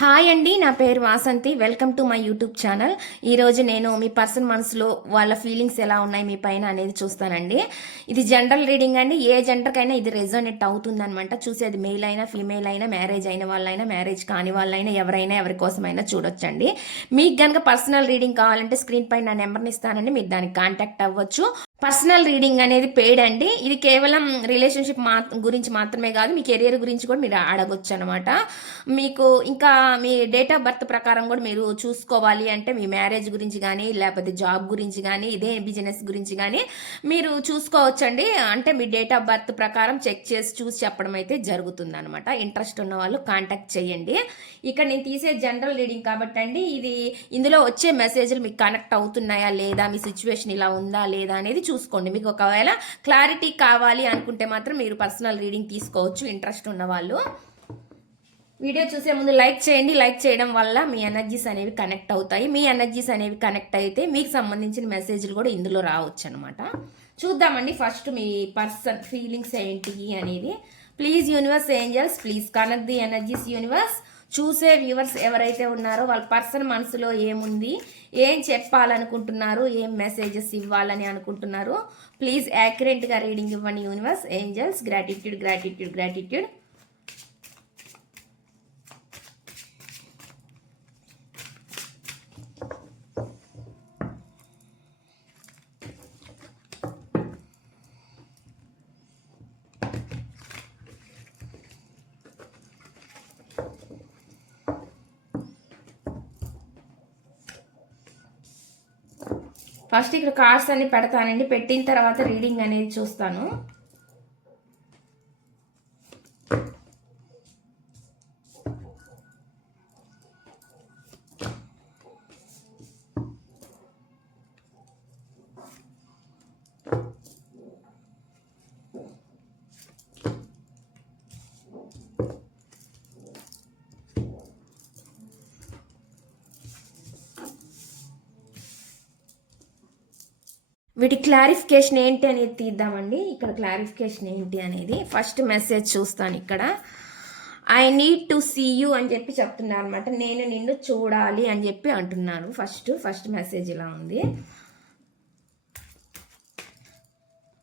Hi అండి నా పేరు Vasanthi. Welcome to my YouTube channel. ఈరోజు నేను మీ పర్సన్ మనసులో వాళ్ళ ఫీలింగ్స్ ఎలా ఉన్నాయి మీ పైన అనేది చూస్తానండి. ఇది జనరల్ రీడింగ్ అండి. ఏ జెండర్కైనా ఇది రెజోనేట్ అవుతుందనమాట చూసేది మేల్ అయినా ఫీమేల్ అయినా మ్యారేజ్ అయిన వాళ్ళైనా మ్యారేజ్ కాని వాళ్ళైనా ఎవరైనా ఎవరికోసమైనా చూడొచ్చండి. మీకు కనుక పర్సనల్ రీడింగ్ కావాలంటే స్క్రీన్ పైన నా నెంబర్ని ఇస్తానండి. మీరు దానికి కాంటాక్ట్ అవ్వచ్చు. పర్సనల్ రీడింగ్ అనేది పెయిడ్ అండి. ఇది కేవలం రిలేషన్షిప్ మా గురించి మాత్రమే కాదు మీ కెరియర్ గురించి కూడా మీరు అడగొచ్చు అనమాట మీకు ఇంకా మీ డేట్ ఆఫ్ బర్త్ ప్రకారం కూడా మీరు చూసుకోవాలి అంటే మీ మ్యారేజ్ గురించి కానీ లేకపోతే జాబ్ గురించి కానీ ఇదే బిజినెస్ గురించి కానీ మీరు చూసుకోవచ్చండి. అంటే మీ డేట్ ఆఫ్ బర్త్ ప్రకారం చెక్ చేసి చూసి చెప్పడం అయితే జరుగుతుంది అనమాట ఇంట్రెస్ట్ ఉన్న వాళ్ళు కాంటాక్ట్ చేయండి. ఇక్కడ నేను తీసే జనరల్ రీడింగ్ కాబట్టి అండి ఇది ఇందులో వచ్చే మెసేజ్లు మీకు కనెక్ట్ అవుతున్నాయా లేదా మీ సిచ్యువేషన్ ఇలా ఉందా లేదా అనేది చూసుకోండి. మీకు ఒకవేళ క్లారిటీ కావాలి అనుకుంటే మాత్రం మీరు పర్సనల్ రీడింగ్ తీసుకోవచ్చు ఇంట్రెస్ట్ ఉన్న వాళ్ళు వీడియో చూసే ముందు లైక్ చేయండి. లైక్ చేయడం వల్ల మీ ఎనర్జీస్ అనేవి కనెక్ట్ అవుతాయి. మీ ఎనర్జీస్ అనేవి కనెక్ట్ అయితే మీకు సంబంధించిన మెసేజ్లు కూడా ఇందులో రావచ్చు అనమాట చూద్దామండి ఫస్ట్ మీ పర్సన్ ఫీలింగ్స్ ఏంటి అనేది. Please universe angels please connect the energies universe. చూసే వ్యూవర్స్ ఎవరైతే ఉన్నారో వాళ్ళ పర్సన్ మనసులో ఏముంది ఏం చెప్పాలనుకుంటున్నారు ఏం మెసేజెస్ ఇవ్వాలని అనుకుంటున్నారు ప్లీజ్ యాక్యురేట్గా రీడింగ్ ఇవ్వండి universe. Angels gratitude gratitude gratitude first ఇక్కడ కార్డ్స్ అన్ని పెడతానండి. పెట్టిన తర్వాత రీడింగ్ అనేది చూస్తాను. వీటి క్లారిఫికేషన్ ఏంటి అనేది తీద్దామండి. ఇక్కడ క్లారిఫికేషన్ ఏంటి అనేది. ఫస్ట్ మెసేజ్ చూస్తాను ఇక్కడ. I need to see you అని చెప్పి చెప్తున్నారు అనమాట నేను నిన్ను చూడాలి అని చెప్పి అంటున్నాను ఫస్ట్ ఫస్ట్ మెసేజ్ ఇలా ఉంది.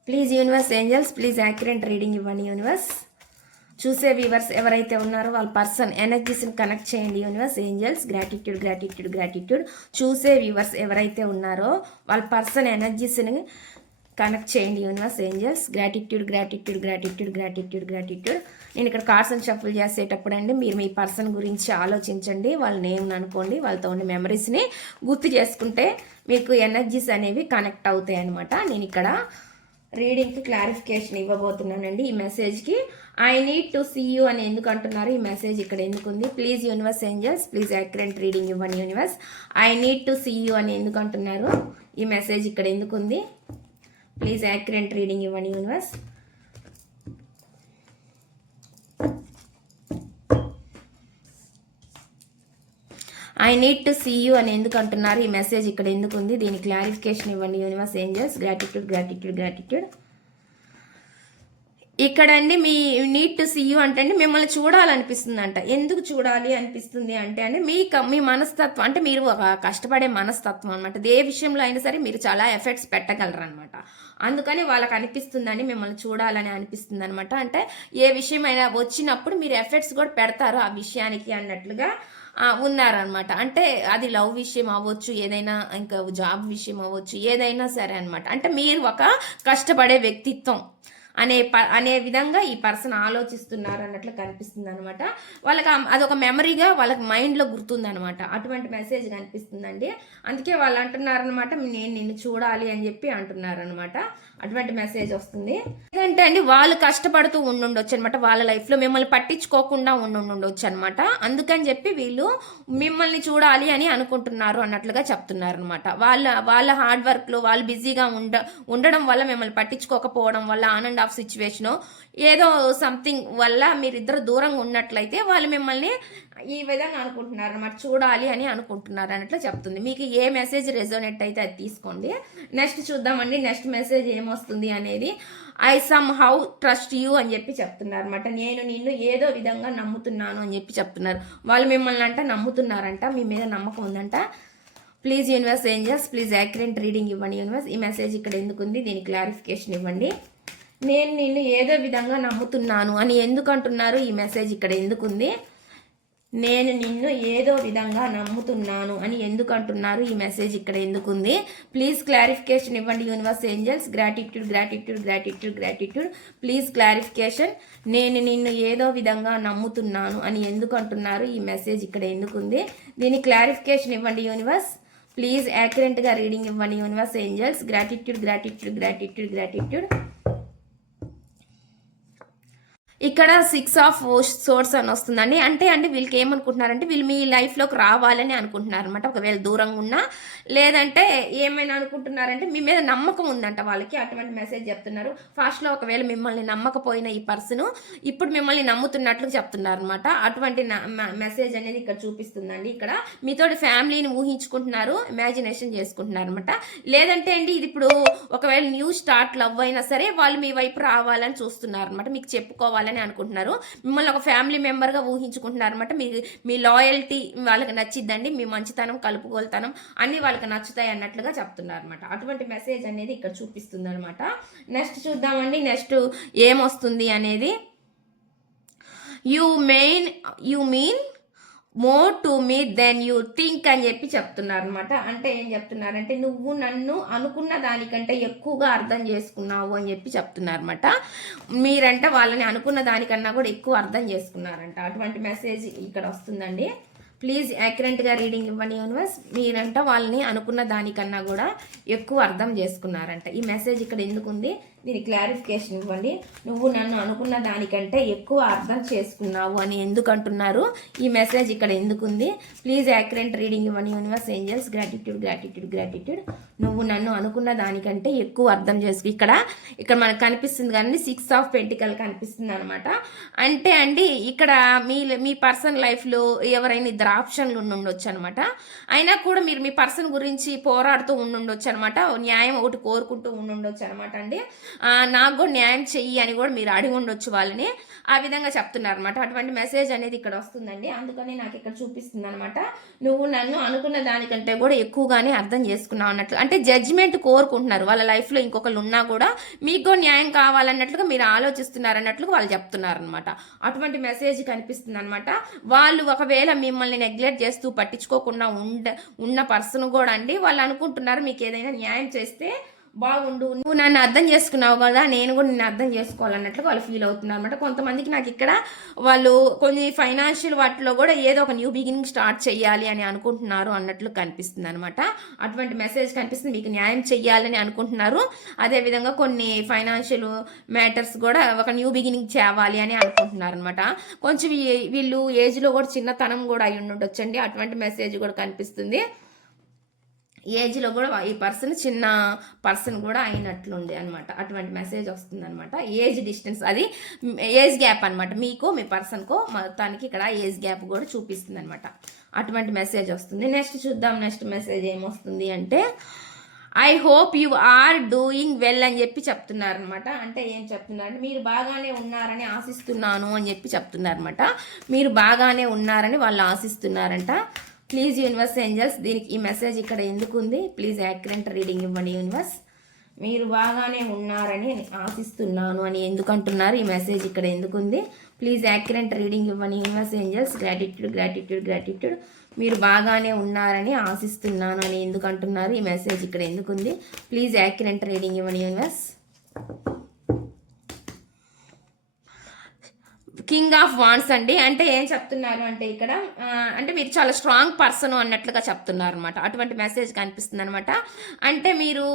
Please universe angels please accurate reading ఇవ్వండి యూనివర్స్ చూసే వ్యూవర్స్ ఎవరైతే ఉన్నారో వాళ్ళ పర్సన్ ఎనర్జీస్ని కనెక్ట్ చేయండి universe angels gratitude gratitude gratitude చూసే వ్యూవర్స్ ఎవరైతే ఉన్నారో వాళ్ళ పర్సన్ ఎనర్జీస్ని కనెక్ట్ చేయండి universe angels gratitude gratitude gratitude gratitude gratitude నేను ఇక్కడ కార్సన్ షఫుల్ చేసేటప్పుడు అండి మీరు మీ పర్సన్ గురించి ఆలోచించండి వాళ్ళ నేమ్ అనుకోండి వాళ్ళతో ఉన్న మెమరీస్ని గుర్తు చేసుకుంటే మీకు ఎనర్జీస్ అనేవి కనెక్ట్ అవుతాయి అనమాట నేను ఇక్కడ రీడింగ్కి క్లారిఫికేషన్ ఇవ్వబోతున్నానండి ఈ మెసేజ్కి. I need to see you అని ఎందుకు అంటున్నారు? ఈ మెసేజ్ ఇక్కడ ఎందుకు ఉంది? Please universe angels please accurate reading ఇవ్వండి universe I need to see you అని ఎందుకు అంటున్నారు? ఈ మెసేజ్ ఇక్కడ ఎందుకు ఉంది? ప్లీజ్ యాక్యురెంట్ రీడింగ్ ఇవ్వండి universe I need to see you అని ఎందుకు అంటున్నారు? ఈ మెసేజ్ ఇక్కడ ఎందుకు ఉంది? దీని క్లారిఫికేషన్ ఇవ్వండి universe angels gratitude gratitude gratitude ఇక్కడండి మీ నీడ్ టు సీ యూ అంటే అండి మిమ్మల్ని చూడాలనిపిస్తుంది అంట ఎందుకు చూడాలి అనిపిస్తుంది అంటే అండి మీ మీ మనస్తత్వం అంటే మీరు ఒక కష్టపడే మనస్తత్వం అనమాట ఏ విషయంలో అయినా సరే మీరు చాలా ఎఫెక్ట్స్ పెట్టగలరు అనమాట అందుకని వాళ్ళకి అనిపిస్తుందండి మిమ్మల్ని చూడాలని అనిపిస్తుంది అనమాట అంటే ఏ విషయమైనా వచ్చినప్పుడు మీరు ఎఫెక్ట్స్ కూడా పెడతారు ఆ విషయానికి అన్నట్లుగా. ఉన్నారనమాట అంటే అది లవ్ విషయం అవ్వచ్చు ఏదైనా ఇంకా జాబ్ విషయం అవ్వచ్చు ఏదైనా సరే అనమాట అంటే మీరు ఒక కష్టపడే వ్యక్తిత్వం. అనే ప అనే విధంగా ఈ పర్సన్ ఆలోచిస్తున్నారు అన్నట్లు కనిపిస్తుంది అనమాట వాళ్ళకి అదొక మెమరీగా వాళ్ళకి మైండ్లో గుర్తుందనమాట అటువంటి మెసేజ్ కనిపిస్తుందండి. అందుకే వాళ్ళు అంటున్నారనమాట నేను నిన్ను చూడాలి అని చెప్పి అంటున్నారనమాట అటువంటి మెసేజ్ వస్తుంది. ఏంటంటే అండి వాళ్ళు కష్టపడుతూ ఉండుండొచ్చు అనమాట వాళ్ళ లైఫ్లో మిమ్మల్ని పట్టించుకోకుండా ఉండుండొచ్చు అనమాట అందుకని చెప్పి వీళ్ళు మిమ్మల్ని చూడాలి అని అనుకుంటున్నారు అన్నట్లుగా చెప్తున్నారు అనమాట వాళ్ళ వాళ్ళ హార్డ్ వర్క్లో వాళ్ళు బిజీగా ఉండ ఉండడం వల్ల మిమ్మల్ని పట్టించుకోకపోవడం వల్ల ఆన్ ఆఫ్ సిచ్యువేషను ఏదో సంథింగ్ వల్ల మీరిద్దరు దూరంగా ఉన్నట్లయితే వాళ్ళు మిమ్మల్ని ఈ విధంగా అనుకుంటున్నారు అనమాట చూడాలి అని అనుకుంటున్నారు అన్నట్లు చెప్తుంది. మీకు ఏ మెసేజ్ రెజోనేట్ అయితే అది తీసుకోండి. నెక్స్ట్ చూద్దామండి. నెక్స్ట్ మెసేజ్ ఏమొస్తుంది అనేది. I somehow trust you అని చెప్పి చెప్తున్నారు అనమాట నేను నిన్ను ఏదో విధంగా నమ్ముతున్నాను అని చెప్పి చెప్తున్నారు. వాళ్ళు మిమ్మల్ని అంట నమ్ముతున్నారంట. మీ మీద నమ్మకం ఉందంట. Please universe angels please accurate reading ఇవ్వండి యూనివర్స్ ఈ మెసేజ్ ఇక్కడ ఎందుకు ఉంది దీని క్లారిఫికేషన్ ఇవ్వండి. నేను నిన్ను ఏదో విధంగా నమ్ముతున్నాను అని ఎందుకు అంటున్నారు ఈ మెసేజ్ ఇక్కడ ఎందుకుంది? నేను నిన్ను ఏదో విధంగా నమ్ముతున్నాను అని ఎందుకు అంటున్నారు ఈ మెసేజ్ ఇక్కడ ఎందుకుంది? ప్లీజ్ క్లారిఫికేషన్ ఇవ్వండి universe angels gratitude gratitude gratitude gratitude please clarification నేను నిన్ను ఏదో విధంగా నమ్ముతున్నాను అని ఎందుకు అంటున్నారు ఈ మెసేజ్ ఇక్కడ ఎందుకుంది? దీని క్లారిఫికేషన్ ఇవ్వండి యూనివర్స్ ప్లీజ్ యాక్యురెంట్గా రీడింగ్ ఇవ్వండి universe angels gratitude gratitude gratitude gratitude ఇక్కడ సిక్స్ ఆఫ్ సోర్స్ అని వస్తుందండి. అంటే అండి వీళ్ళకి ఏమనుకుంటున్నారంటే వీళ్ళు మీ లైఫ్లోకి రావాలని అనుకుంటున్నారు అనమాట ఒకవేళ దూరంగా ఉన్నా లేదంటే ఏమైనా అనుకుంటున్నారంటే మీ మీద నమ్మకం ఉందంట వాళ్ళకి. అటువంటి మెసేజ్ చెప్తున్నారు. ఫాస్ట్లో ఒకవేళ మిమ్మల్ని నమ్మకపోయిన ఈ పర్సన్ ఇప్పుడు మిమ్మల్ని నమ్ముతున్నట్లు చెప్తున్నారు అనమాట అటువంటి మెసేజ్ అనేది ఇక్కడ చూపిస్తుందండి. ఇక్కడ మీతోటి ఫ్యామిలీని ఊహించుకుంటున్నారు ఇమాజినేషన్ చేసుకుంటున్నారు అనమాట లేదంటే అండి ఇది ఇప్పుడు ఒకవేళ న్యూ స్టార్ట్ లవ్ అయినా సరే వాళ్ళు మీ వైపు రావాలని చూస్తున్నారు అనమాట మీకు చెప్పుకోవాలి చెప్పుకోవాలని అనుకుంటున్నారు. మిమ్మల్ని ఒక ఫ్యామిలీ మెంబర్గా ఊహించుకుంటున్నారు అనమాట మీ మీ లాయల్టీ వాళ్ళకి నచ్చిద్దండి. మీ మంచితనం కలుపుకోలుతనం అన్నీ వాళ్ళకి నచ్చుతాయి అన్నట్లుగా చెప్తున్నారు అనమాట అటువంటి మెసేజ్ అనేది ఇక్కడ చూపిస్తుంది అనమాట నెక్స్ట్ చూద్దామండి. నెక్స్ట్ ఏమొస్తుంది అనేది. You main you mean more to me than you think అని చెప్పి చెప్తున్నారు అనమాట అంటే ఏం చెప్తున్నారంటే నువ్వు నన్ను అనుకున్న దానికంటే ఎక్కువగా అర్థం చేసుకున్నావు అని చెప్పి చెప్తున్నారు అనమాట మీరంటే వాళ్ళని అనుకున్న దానికన్నా కూడా ఎక్కువ అర్థం చేసుకున్నారంట. అటువంటి మెసేజ్ ఇక్కడ వస్తుందండి. ప్లీజ్ యాక్యురెంట్గా రీడింగ్ ఇవ్వండి యూనివర్స్. మీరంట వాళ్ళని అనుకున్న దానికన్నా కూడా ఎక్కువ అర్థం చేసుకున్నారంట. ఈ మెసేజ్ ఇక్కడ ఎందుకు ఉంది? దీని క్లారిఫికేషన్ ఇవ్వండి. నువ్వు నన్ను అనుకున్న దానికంటే ఎక్కువ అర్థం చేసుకున్నావు అని ఎందుకు అంటున్నారు? ఈ మెసేజ్ ఇక్కడ ఎందుకుంది ప్లీజ్ యాక్యురెంట్ రీడింగ్ ఇవ్వండి universe. Angels gratitude gratitude gratitude నువ్వు నన్ను అనుకున్న దానికంటే ఎక్కువ అర్థం చేసుకు ఇక్కడ ఇక్కడ మనకు కనిపిస్తుంది కానీ సిక్స్ ఆఫ్ పెంటికల్ కనిపిస్తుంది అనమాట అంటే అండి ఇక్కడ మీ మీ పర్సన్ లైఫ్లో ఎవరైనా ఇద్దరు? ఆప్షన్లు ఉండుండొచ్చు అనమాట అయినా కూడా మీరు మీ పర్సన్ గురించి పోరాడుతూ ఉండుండొచ్చు అనమాట న్యాయం ఒకటి కోరుకుంటూ ఉండుండొచ్చు అనమాట అండి నాకు కూడా న్యాయం చెయ్యి అని కూడా మీరు అడిగి ఉండొచ్చు వాళ్ళని. ఆ విధంగా చెప్తున్నారు అనమాట అటువంటి మెసేజ్ అనేది ఇక్కడ వస్తుందండి. అందుకని నాకు ఇక్కడ చూపిస్తుంది అనమాట నువ్వు నన్ను అనుకున్న దానికంటే కూడా ఎక్కువగానే అర్థం చేసుకున్నావు అన్నట్లు. అంటే జడ్జిమెంట్ కోరుకుంటున్నారు. వాళ్ళ లైఫ్లో ఇంకొకరు ఉన్నా కూడా మీకు న్యాయం కావాలన్నట్లుగా మీరు ఆలోచిస్తున్నారు అన్నట్లుగా వాళ్ళు చెప్తున్నారు అనమాట అటువంటి మెసేజ్ కనిపిస్తుంది అనమాట వాళ్ళు ఒకవేళ మిమ్మల్ని నెగ్లెక్ట్ చేస్తూ పట్టించుకోకుండా ఉండ ఉన్న పర్సన్ కూడా అండి వాళ్ళు అనుకుంటున్నారు మీకు ఏదైనా న్యాయం చేస్తే బాగుండు. నువ్వు నన్ను అర్థం చేసుకున్నావు కదా నేను కూడా నిన్ను అర్థం చేసుకోవాలన్నట్లు వాళ్ళు ఫీల్ అవుతున్నారు అనమాట కొంతమందికి నాకు ఇక్కడ వాళ్ళు కొన్ని ఫైనాన్షియల్ వాటిలో కూడా ఏదో ఒక న్యూ బిగినింగ్ స్టార్ట్ చేయాలి అని అనుకుంటున్నారు అన్నట్లు కనిపిస్తుంది అనమాట అటువంటి మెసేజ్ కనిపిస్తుంది మీకు న్యాయం చెయ్యాలని అనుకుంటున్నారు. అదేవిధంగా కొన్ని ఫైనాన్షియల్ మ్యాటర్స్ కూడా ఒక న్యూ బిగినింగ్ చేయాలి అని అనుకుంటున్నారు అనమాట కొంచెం వీళ్ళు ఏజ్లో కూడా చిన్నతనం కూడా అయి ఉండొచ్చండి అటువంటి మెసేజ్ కూడా కనిపిస్తుంది. ఏజ్లో కూడా ఈ పర్సన్ చిన్న పర్సన్ కూడా అయినట్లుంది అనమాట అటువంటి మెసేజ్ వస్తుంది అనమాట ఏజ్ డిస్టెన్స్ అది ఏజ్ గ్యాప్ అనమాట మీకు మీ పర్సన్కో మొత్తానికి ఇక్కడ ఏజ్ గ్యాప్ కూడా చూపిస్తుంది అనమాట అటువంటి మెసేజ్ వస్తుంది. నెక్స్ట్ చూద్దాం. నెక్స్ట్ మెసేజ్ ఏమొస్తుంది అంటే I hope you are doing well అని చెప్పి చెప్తున్నారనమాట అంటే ఏం చెప్తున్నారు మీరు బాగానే ఉన్నారని ఆశిస్తున్నాను అని చెప్పి చెప్తున్నారు అనమాట మీరు బాగానే ఉన్నారని వాళ్ళు ఆశిస్తున్నారంట. ప్లీజ్ యూనివర్స్ ఏంజల్స్ దీనికి ఈ మెసేజ్ ఇక్కడ ఎందుకు ఉంది? ప్లీజ్ యాక్యురెంట్ రీడింగ్ ఇవ్వండి యూనివర్స్ మీరు బాగానే ఉన్నారని ఆశిస్తున్నాను అని ఎందుకు అంటున్నారు? ఈ మెసేజ్ ఇక్కడ ఎందుకు ఉంది? ప్లీజ్ యాక్యురెంట్ రీడింగ్ ఇవ్వని universe angels gratitude gratitude gratitude మీరు బాగానే ఉన్నారని ఆశిస్తున్నాను అని ఎందుకు అంటున్నారు? ఈ మెసేజ్ ఇక్కడ ఎందుకు ఉంది? ప్లీజ్ యాక్యురెంట్ రీడింగ్ ఇవ్వని యూనివర్స్ కింగ్ ఆఫ్ వాన్స్ అండి. అంటే ఏం చెప్తున్నారు అంటే ఇక్కడ అంటే మీరు చాలా స్ట్రాంగ్ పర్సన్ అన్నట్లుగా చెప్తున్నారు అనమాట అటువంటి మెసేజ్ కనిపిస్తుంది అనమాట అంటే మీరు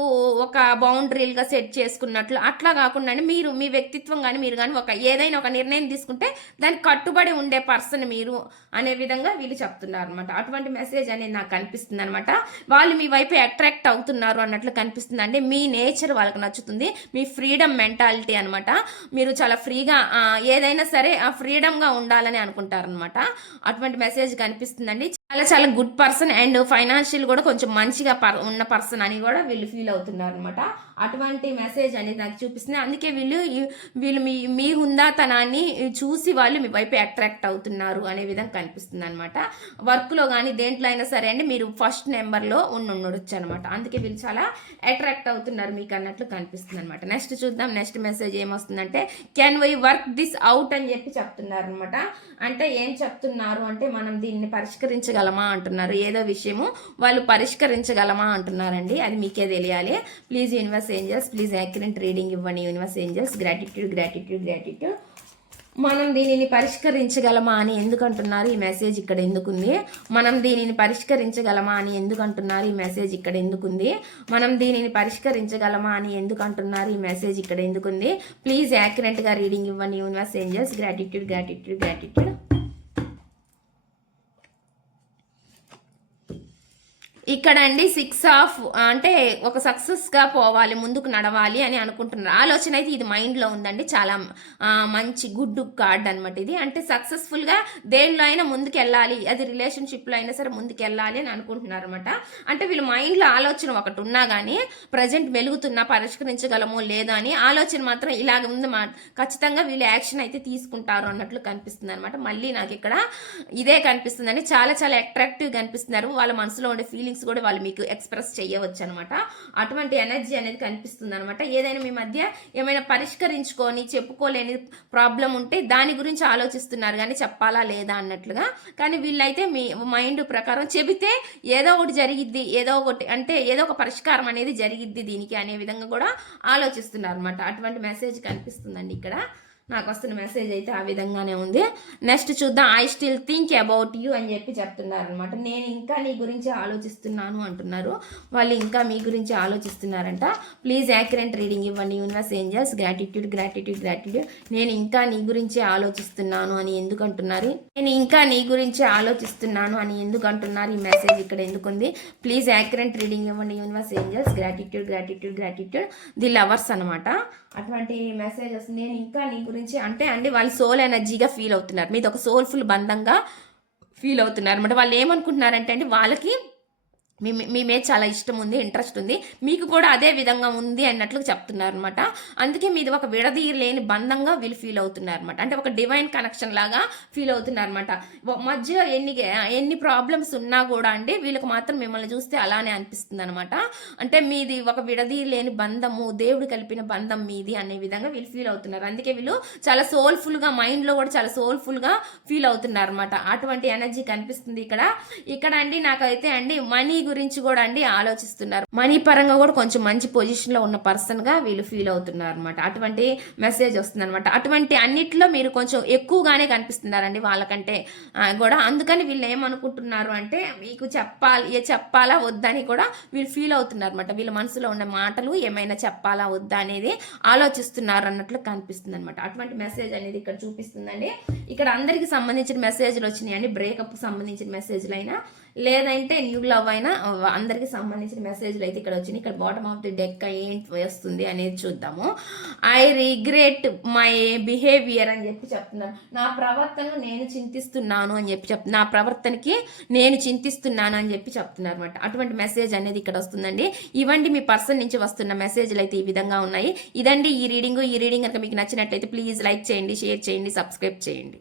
ఒక బౌండరీలుగా సెట్ చేసుకున్నట్లు అట్లా కాకుండా అండి మీరు మీ వ్యక్తిత్వం కానీ మీరు కానీ ఒక ఏదైనా ఒక నిర్ణయం తీసుకుంటే దానికి కట్టుబడి ఉండే పర్సన్ మీరు అనే విధంగా వీళ్ళు చెప్తున్నారు అనమాట అటువంటి మెసేజ్ అనేది నాకు కనిపిస్తుంది అనమాట వాళ్ళు మీ వైపు అట్రాక్ట్ అవుతున్నారు అన్నట్లు కనిపిస్తుంది అంటే మీ నేచర్ వాళ్ళకి నచ్చుతుంది. మీ ఫ్రీడమ్ మెంటాలిటీ అనమాట మీరు చాలా ఫ్రీగా ఏదైనా సరే ఫ్రీడమ్గా ఉండాలని అనుకుంటారనమాట అటువంటి మెసేజ్ కనిపిస్తుందండి. చాలా చాలా గుడ్ పర్సన్ అండ్ ఫైనాన్షియల్ కూడా కొంచెం మంచిగా పర్ ఉన్న పర్సన్ అని కూడా వీళ్ళు ఫీల్ అవుతున్నారు అనమాట అటువంటి మెసేజ్ అనేది నాకు చూపిస్తుంది అందుకే వీళ్ళు వీళ్ళు మీ మీ హుందాతనాన్ని చూసి వాళ్ళు మీ వైపు అట్రాక్ట్ అవుతున్నారు అనే విధంగా కనిపిస్తుంది అనమాట వర్క్లో కానీ దేంట్లో అయినా సరే అండి మీరు ఫస్ట్ నెంబర్లో ఉండి ఉండొచ్చు అనమాట అందుకే వీళ్ళు చాలా అట్రాక్ట్ అవుతున్నారు మీకు అన్నట్లు కనిపిస్తుంది అనమాట నెక్స్ట్ చూద్దాం. నెక్స్ట్ మెసేజ్ ఏమొస్తుందంటే can we work this out అని చెప్పి చెప్తున్నారు అనమాట అంటే ఏం చెప్తున్నారు అంటే మనం దీన్ని పరిష్కరించగలమా అంటున్నారు. ఏదో విషయము వాళ్ళు పరిష్కరించగలమా అంటున్నారండి. అది మీకే తెలియాలి. Please universe angels please accurate reading ఇవ్వండి universe angels gratitude gratitude gratitude మనం దీనిని పరిష్కరించగలమా అని ఎందుకు అంటున్నారు? ఈ మెసేజ్ ఇక్కడ ఎందుకుంది? మనం దీనిని పరిష్కరించగలమా అని ఎందుకు అంటున్నారు? ఈ మెసేజ్ ఇక్కడ ఎందుకుంది? మనం దీనిని పరిష్కరించగలమా అని ఎందుకు అంటున్నారు? ఈ మెసేజ్ ఇక్కడ ఎందుకుంది? ప్లీజ్ యాక్యురెంట్గా రీడింగ్ ఇవ్వండి universe angels gratitude gratitude gratitude ఇక్కడ అండి సిక్స్ ఆఫ్ అంటే ఒక సక్సెస్గా పోవాలి ముందుకు నడవాలి అని అనుకుంటున్నారు. ఆలోచన అయితే ఇది మైండ్లో ఉందండి. చాలా మంచి గుడ్ కార్డ్ అనమాట ఇది. అంటే సక్సెస్ఫుల్గా దేనిలో అయినా ముందుకు వెళ్ళాలి. అది రిలేషన్షిప్లో అయినా సరే ముందుకు వెళ్ళాలి అని అనుకుంటున్నారు అనమాట అంటే వీళ్ళు మైండ్లో ఆలోచన ఒకటి ఉన్నా కానీ ప్రజెంట్ వెలుగుతున్నా పరిష్కరించగలమో లేదా అని ఆలోచన మాత్రం ఇలాగ ఉంది మా ఖచ్చితంగా వీళ్ళు యాక్షన్ అయితే తీసుకుంటారు అన్నట్లు కనిపిస్తుంది అనమాట మళ్ళీ నాకు ఇక్కడ ఇదే కనిపిస్తుందండి. చాలా చాలా అట్రాక్టివ్గా కనిపిస్తున్నారు. వాళ్ళ మనసులో ఉండే ఫీలింగ్స్ కూడా వాళ్ళు మీకు ఎక్స్ప్రెస్ చేయవచ్చు అనమాట అటువంటి ఎనర్జీ అనేది కనిపిస్తుంది అనమాట ఏదైనా మీ మధ్య ఏమైనా పరిష్కరించుకొని చెప్పుకోలేని ప్రాబ్లం ఉంటే దాని గురించి ఆలోచిస్తున్నారు కానీ చెప్పాలా లేదా అన్నట్లుగా. కానీ వీళ్ళైతే మీ మైండ్ ప్రకారం చెబితే ఏదో ఒకటి జరిగిద్ది ఏదో ఒకటి అంటే ఏదో ఒక పరిష్కారం అనేది జరిగిద్ది దీనికి అనే విధంగా కూడా ఆలోచిస్తున్నారు అనమాట అటువంటి మెసేజ్ కనిపిస్తుందండి ఇక్కడ. నాకు వస్తున్న మెసేజ్ అయితే ఆ విధంగానే ఉంది. నెక్స్ట్ చూద్దాం I still think about you అని చెప్పి చెప్తున్నారు అనమాట నేను ఇంకా నీ గురించి ఆలోచిస్తున్నాను అంటున్నారు. వాళ్ళు ఇంకా మీ గురించి ఆలోచిస్తున్నారంట. ప్లీజ్ యాక్యురెంట్ రీడింగ్ ఇవ్వండి universe angels gratitude gratitude gratitude నేను ఇంకా నీ గురించి ఆలోచిస్తున్నాను అని ఎందుకు అంటున్నారు? నేను ఇంకా నీ గురించి ఆలోచిస్తున్నాను అని ఎందుకు అంటున్నారు? ఈ మెసేజ్ ఇక్కడ ఎందుకుంది ప్లీజ్ యాక్యురెంట్ రీడింగ్ ఇవ్వండి universe angels gratitude gratitude gratitude the lovers అనమాట అటువంటి మెసేజ్ వస్తుంది నేను ఇంకా నీ గురించి అంటే అండి వాళ్ళు సోల్ ఎనర్జీగా ఫీల్ అవుతున్నారు. మీది ఒక సోల్ఫుల్ బంధంగా ఫీల్ అవుతున్నారు. అనమాట వాళ్ళు ఏమనుకుంటున్నారంటే అండి వాళ్ళకి మీ మీ మీద చాలా ఇష్టం ఉంది ఇంట్రెస్ట్ ఉంది. మీకు కూడా అదే విధంగా ఉంది అన్నట్లు చెప్తున్నారు అనమాట అందుకే మీది ఒక విడదీయలేని బంధంగా వీళ్ళు ఫీల్ అవుతున్నారు అనమాట అంటే ఒక డివైన్ కనెక్షన్ లాగా ఫీల్ అవుతున్నారు అనమాట మధ్యలో ఎన్ని ఎన్ని ప్రాబ్లమ్స్ ఉన్నా కూడా అండి వీళ్ళకి మాత్రం మిమ్మల్ని చూస్తే అలానే అనిపిస్తుంది అనమాట అంటే మీది ఒక విడదీయలేని బంధము దేవుడు కలిపిన బంధం మీది అనే విధంగా వీళ్ళు ఫీల్ అవుతున్నారు. అందుకే వీళ్ళు చాలా సోల్ఫుల్గా మైండ్లో కూడా చాలా సోల్ఫుల్గా ఫీల్ అవుతున్నారు అనమాట అటువంటి ఎనర్జీ కనిపిస్తుంది ఇక్కడ. ఇక్కడ అండి నాకైతే అండి మనీ గురించి కూడా అండి ఆలోచిస్తున్నారు. మనీ పరంగా కూడా కొంచెం మంచి పొజిషన్లో ఉన్న పర్సన్గా వీళ్ళు ఫీల్ అవుతున్నారు అనమాట అటువంటి మెసేజ్ వస్తుంది అనమాట అటువంటి అన్నిట్లో మీరు కొంచెం ఎక్కువగానే కనిపిస్తున్నారండి వాళ్ళకంటే కూడా. అందుకని వీళ్ళు ఏమనుకుంటున్నారు అంటే మీకు చెప్పాలి ఏ చెప్పాలా వద్దని కూడా వీళ్ళు ఫీల్ అవుతున్నారు అనమాట వీళ్ళ మనసులో ఉన్న మాటలు ఏమైనా చెప్పాలా వద్దా అనేది ఆలోచిస్తున్నారు అన్నట్లు కనిపిస్తుంది అనమాట అటువంటి మెసేజ్ అనేది ఇక్కడ చూపిస్తుందండి. ఇక్కడ అందరికి సంబంధించిన మెసేజ్లు వచ్చినాయండి. బ్రేకప్ సంబంధించిన మెసేజ్లు అయినా లేదంటే న్యూ లవ్ అయినా అందరికి సంబంధించిన మెసేజ్లు అయితే ఇక్కడ వచ్చినాయి. ఇక్కడ బాటమ్ ఆఫ్ ది డెక్ ఏంటి వస్తుంది అనేది చూద్దాము. ఐ రిగ్రెట్ మై బిహేవియర్ అని చెప్పి చెప్తున్నాను. నా ప్రవర్తనను నేను చింతిస్తున్నాను అని చెప్పి చెప్ నా ప్రవర్తనకి నేను చింతిస్తున్నాను అని చెప్పి చెప్తున్నారు అనమాట అటువంటి మెసేజ్ అనేది ఇక్కడ వస్తుందండి. ఇవ్వండి మీ పర్సన్ నుంచి వస్తున్న మెసేజ్లు అయితే ఈ విధంగా ఉన్నాయి. ఇదండి ఈ రీడింగ్ ఈ రీడింగ్ కనుక మీకు నచ్చినట్లయితే ప్లీజ్ లైక్ చేయండి షేర్ చేయండి సబ్స్క్రైబ్ చేయండి.